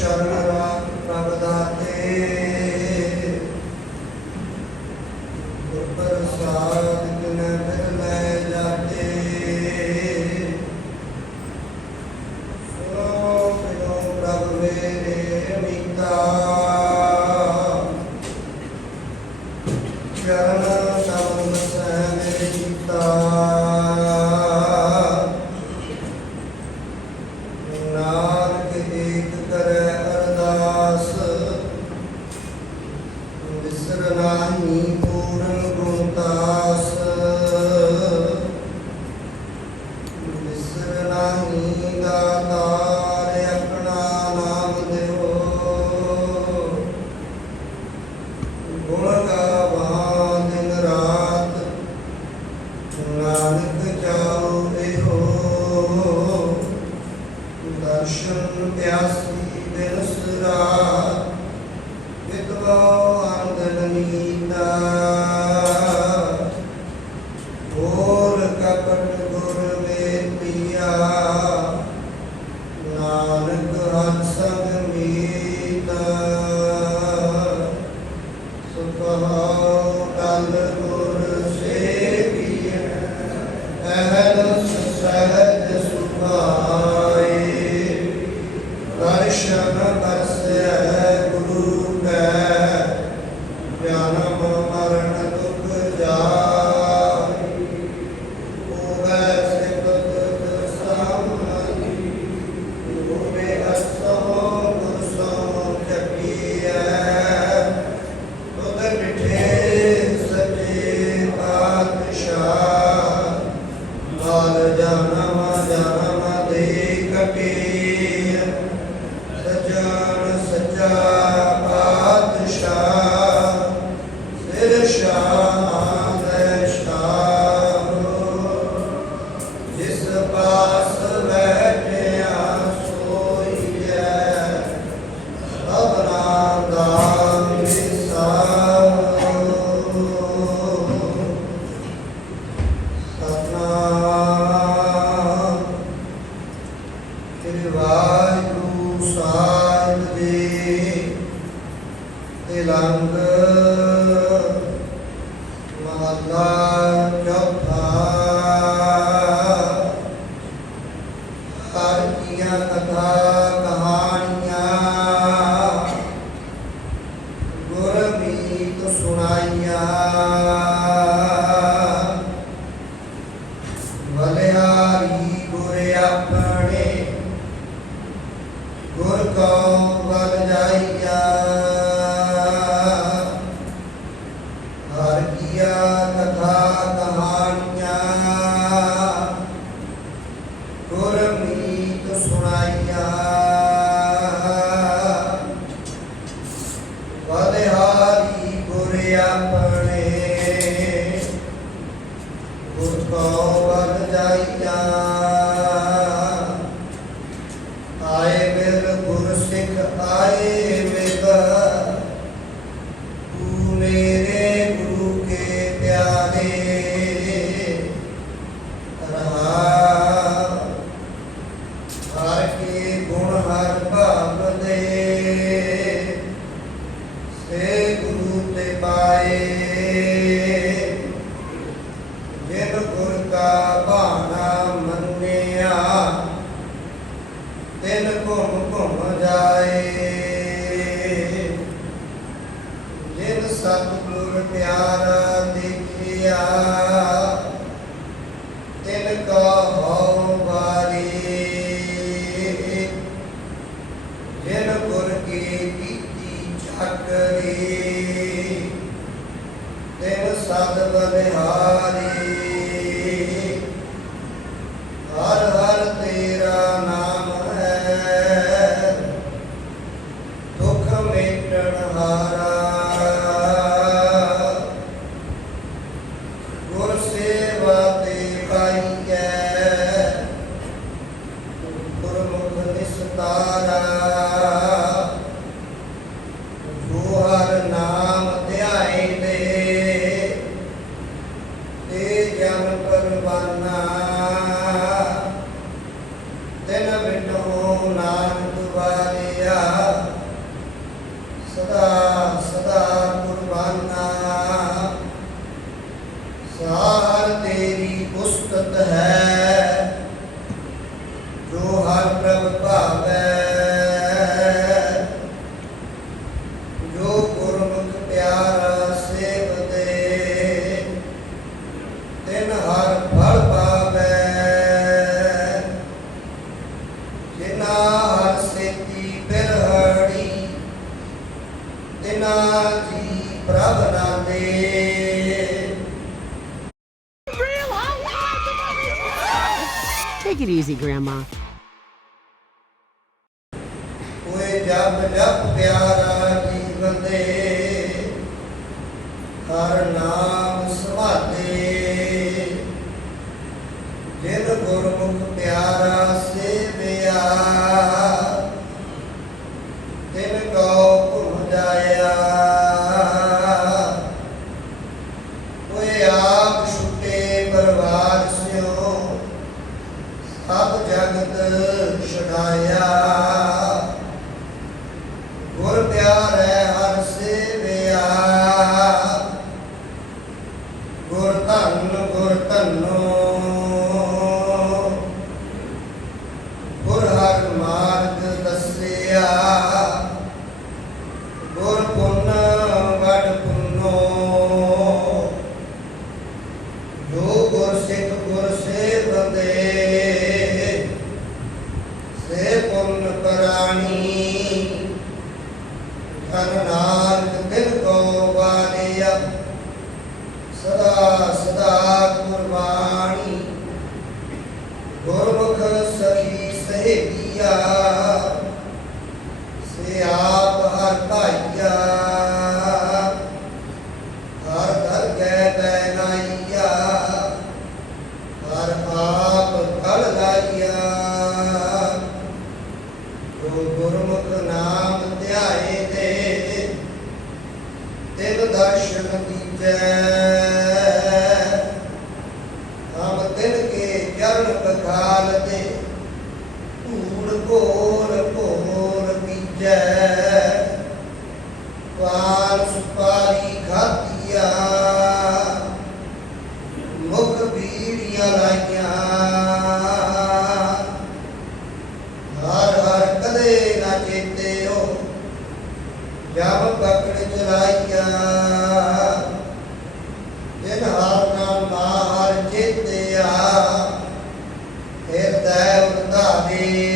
show ਦਰਸ਼ਨ ਪਿਆਸੀ ਬਿਰਸ ਰਾਤ ਵਿਦਵਾ ਅੰਗਨ ਨੀਤਾ ਹੋਰ ਕਪਟ ਗੁਰ ਵੇਤੀਆ ਨਾਨਕ ਹੰਸਗ ਮੀਤ। ਸੁਭਾਉ ਕਲ ਗੁਰ 감사합니다. ਹਰ ਕੀਆ ਕਥਾ ਕਹਾ có quan trái cha ਅਪਾਰ ਤੇਰੀ ਉਸਤਤ ਹੈ, ਜੋ ਹਰ ਪ੍ਰਭ ਭਾਵੈ। ਜੋ ਗੁਰਮੁਖ ਪਿਆਰਾ ਸੇਵਦੇ ਤਿਨ ਹਰ ਫਲ ਪਾਵੈ। ਜਿਨਾ ਹਰ ਸੇਤੀ ਬਿਰਹੜੀ, ਤਿਨਾ ਜੀ ਪ੍ਰਭ ਨਾਮ easy, Grandma. ਓਏ ਜਪ ਜਪ ਪਿਆਰਾ ਜੀਵਨ ਦੇ ਹਰ ਨਾਮ ਸੁਭਾਤੇ ਜਿਨ ਗੁਰਮੁਖ ਤਬ ਜਗਤ ਛਡਾਇਆ da, ਮਾਰ ਸੁਪਾਰੀ ਖਾਤੀਆ ਮੁਖ ਬੀੜੀਆਂ ਲਾਈਆਂ। ਹਰ ਹਰ ਕਦੇ ਨਾ ਚੇਤਿਓ, ਜਬ ਪਕੜ ਚਲਾਈਆਂ। ਜਿਨ ਹਰ ਨਾਮ ਨਾ ਤੈ ਉਤਾਵੇ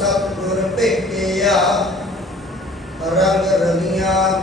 ਸਤਿਗੁਰ ਭੇਟਿਆ। ਰੰਗ ਰਲੀਆਂ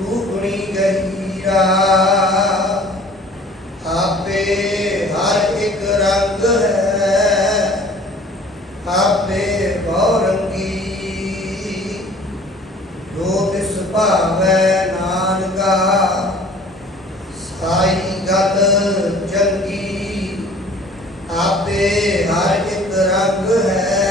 ਟੂਟਣੀ ਗਹੀਰਾ। ਆਪੇ ਹਰ ਇੱਕ ਰੰਗ ਹੈ। ਆਪੇ ਬਹੁ ਰੰਗੀ ਜੋ ਤਿਸ ਨਾਨਕਾ, ਸਾਈ ਗਤ ਚੰਗੀ। ਆਪੇ ਹਰ ਇੱਕ ਰੰਗ ਹੈ।